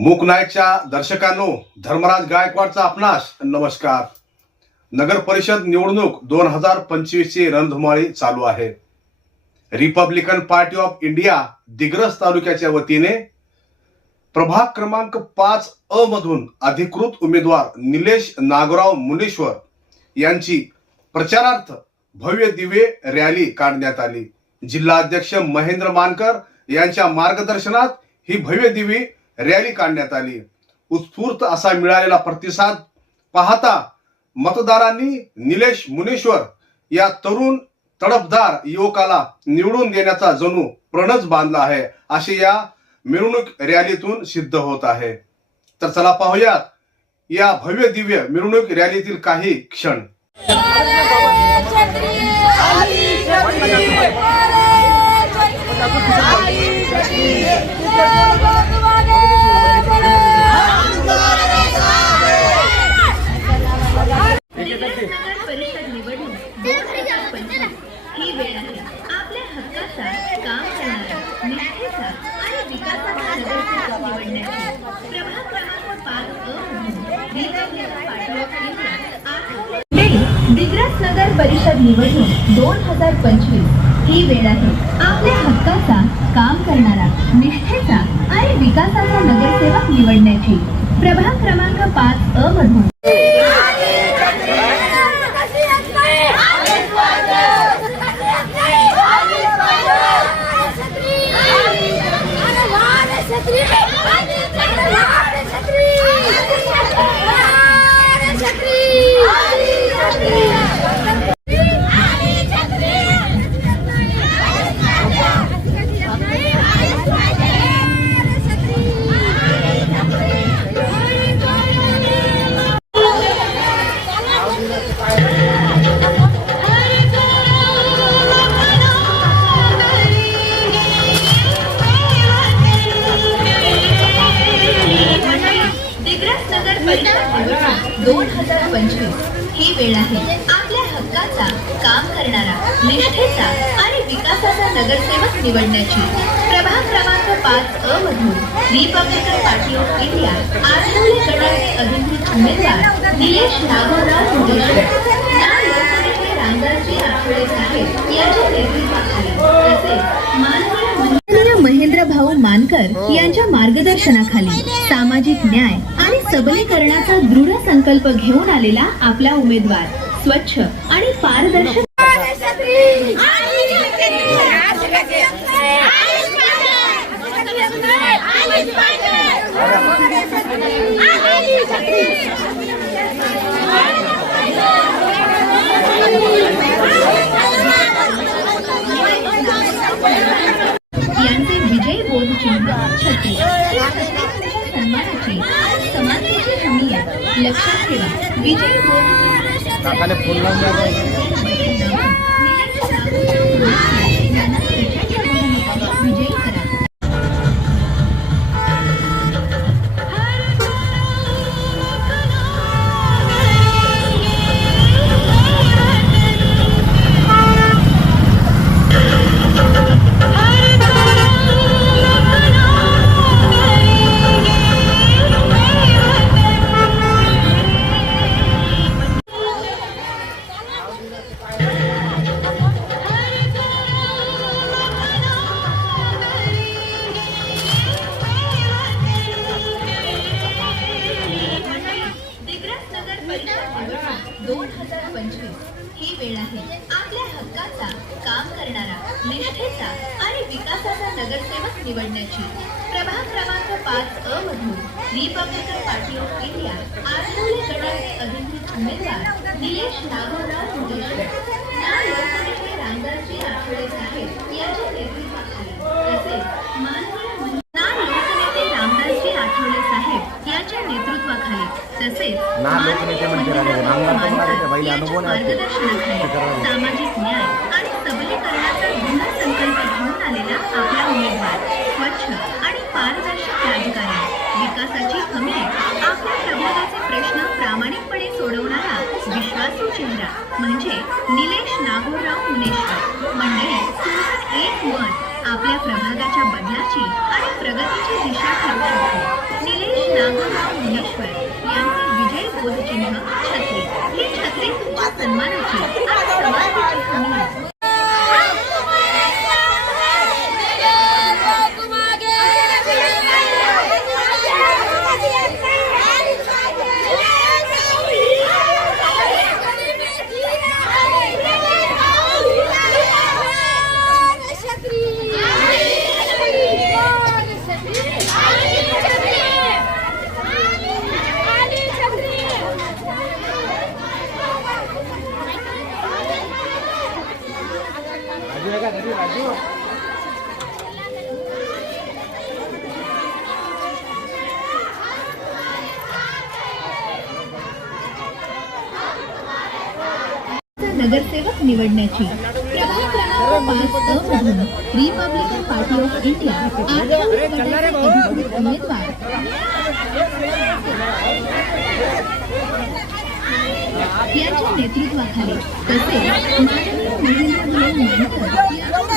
मूक नायकच्या दर्शकांनो धर्मराज गायकवाडचा आपणास नमस्कार. नगर परिषद निवडणूक दोन हजार पंचवीस ची रणधुमाळी चालू आहे. Republican Party of India Digras तालुक्याच्या वतीने प्रभाग क्रमांक पाच अ मधून अधिकृत उमेदवार निलेश नागराव मुनेश्वर यांची प्रचारार्थ भव्य दिव्य रॅली काढण्यात आली. जिल्हाध्यक्ष महेंद्र मानकर यांच्या मार्गदर्शनात ही भव्य दिव्य रॅली काढण्यात आली उत्स्फूर्त असा मिळालेला प्रतिसाद पाहता मतदारांनी निलेश मुनेश्वर या तरुण तडफदार युवकाला निवडून देण्याचा जणू प्रणच बांधला आहे असे या मिरवणूक रॅलीतून सिद्ध होत आहे तर चला पाहूयात या भव्य दिव्य मिरवणूक रॅलीतील काही क्षण नगर परिषद निवडणूक दोन हजार पंचवीस ही वेळ आहे आपल्या हक्काचा काम करणारा निष्ठेचा आणि विकासाचा नगरसेवक निवडण्याची प्रभाग क्रमांक पाच अ मधून Republican Party of India Athawale Digras नगर परिषद निवडणूक दोन हजार पंचवीस. ही वेळ आहे. आपल्या हक्काचा काम करणारा निष्ठेचा आणि विकासाचा नगरसेवक निवडण्याची. प्रभाग क्रमांक पाच अ मधून. वेळ आहे. आपल्या हक्काचा काम करणारा निष्ठेचा आणि विकासाचा नगरसेवक निवडण्याची. प्रभाग क्रमांक पाच अ मधून रिपब्लिकन पार्टी ऑफ इंडिया गटाचे अधिकृत उमेदवार निलेश नागोराव मुंडेश्वर ना लोकनेते रामदासजी आठवले साहेब यांच्या नेतृत्वाखाली तसेच माननीय महेंद्र भाऊ मानकर यांच्या मार्गदर्शनाखाली सामाजिक न्याय आणि सबलीकरणाचा दृढ संकल्प घेऊन आलेला आपला उमेदवार स्वच्छ आणि पारदर्शक यांचे विजय बोध चिन्ह छत्तीस ही सैनिकांच्या सन्मानाची आणि समानतेची हमी आहे लक्षात ठेवा विजय बोध चिन्ह निवडण्याची. प्रभाग क्रमांक पाच अ मधून Republican Party of India. Athawale गटाचे अधिकृत उमेदवार निलेश नागोराव मुंडेश्वर ना लोकनेते रामदासजी आठवले साहेब यांच्या नेतृत्वाखाली. तसेच माननीय ना लोकनेते रामदासजी आठवले साहेब यांच्या नेतृत्वाखाली. सामाजिक न्याय आणि सबलीकरणाचा दृढ संकल्प घेऊन आलेला आपला उमेदवार. स्वच्छ आणि पारदर्शक राजकारण. विकासाची हमी आपल्या प्रभागाचे प्रश्न प्रामाणिकपणे सोडवणारा विश्वासू चेहरा म्हणजे निलेश नागोराव मुनेश्वर. मंडळी तुमचं एक मत आपल्या प्रभागाच्या बदलाची आणि प्रगतीची दिशा ठरू शकते. निलेश नागोराव मुनेश्वर यांचे विजय बोधचिन्ह छत्री. हे छत्री तुमच्या सन्मानाची आणि समाजाची हमी राजू आहे का घरी राजू नगरसेवक निवडण्याची प्रभाग क्रमांक पाच अ मधून Republican Party of India Athawale अधिकृत उमेदवार. यांच्या नेतृत्वाखाली तसेच महेंद्र भाऊ मानकर